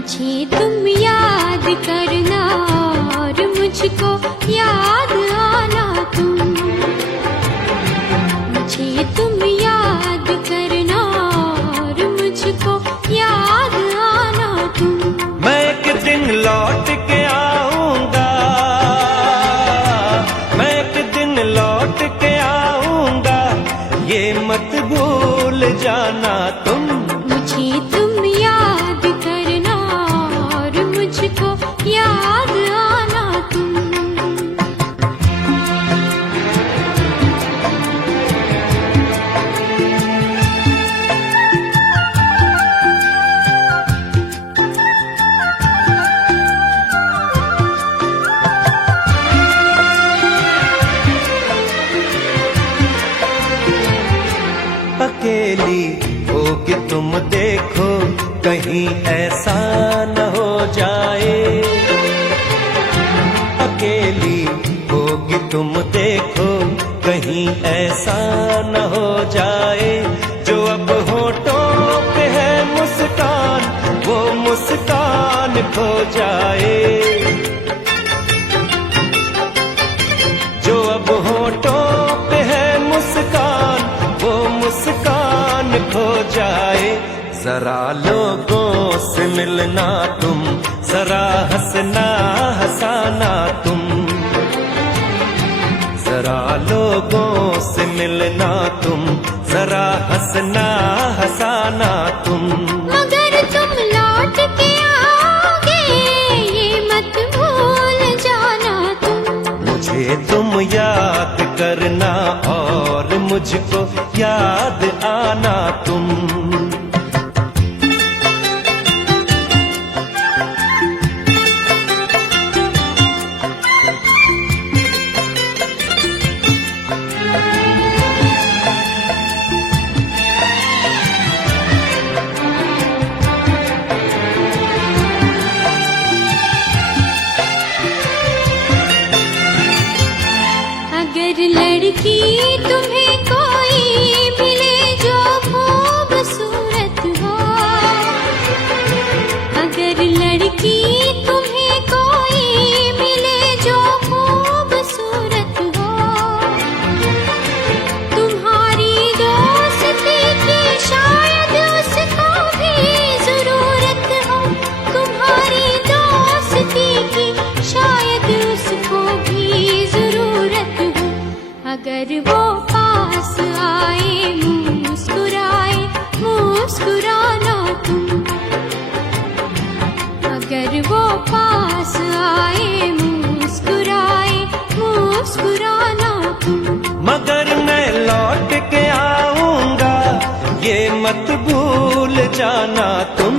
मुझे तुम याद करना और मुझको याद आना तुम। मुझे तुम याद करना और मुझको याद आना तुम। मैं एक दिन लौट के आऊंगा, मैं एक दिन लौट के आऊंगा, ये मत भूल जाना तुम। मुझे तुम याद करना और मुझको याद आना तुम। अकेली हो कि तुम देखो कहीं ऐसा न हो जाए। अकेली हो कि तुम देखो कहीं ऐसा न हो जाए। जो अब होठों पे है मुस्कान, वो मुस्कान खो जाए। जो अब होठों पे है मुस्कान, वो मुस्कान खो जाए। जरा लोगों से मिलना तुम, जरा हंसना हंसाना तुम। जरा लोगों से मिलना तुम, जरा हंसना हंसाना तुम। मगर तुम लौट के आओगे ये मत भूल जाना तुम। मुझे तुम याद करना और मुझको याद आना तुम। अगर लड़की तुम्हें कोई मिले जो खूबसूरत हो, अगर लड़की तुम्हें कोई मिले जो खूबसूरत हो, तुम्हारी दोस्ती की शायद उसको भी जरूरत हो। तुम्हारी दोस्ती की शायद उसको भी जरूरत हो। अगर वो पास आए मुस्कुराए मुस्कुराना तुम। अगर वो पास आए मुस्कुराए मुस्कुराना तुम। मगर मैं लौट के आऊंगा ये मत भूल जाना तुम।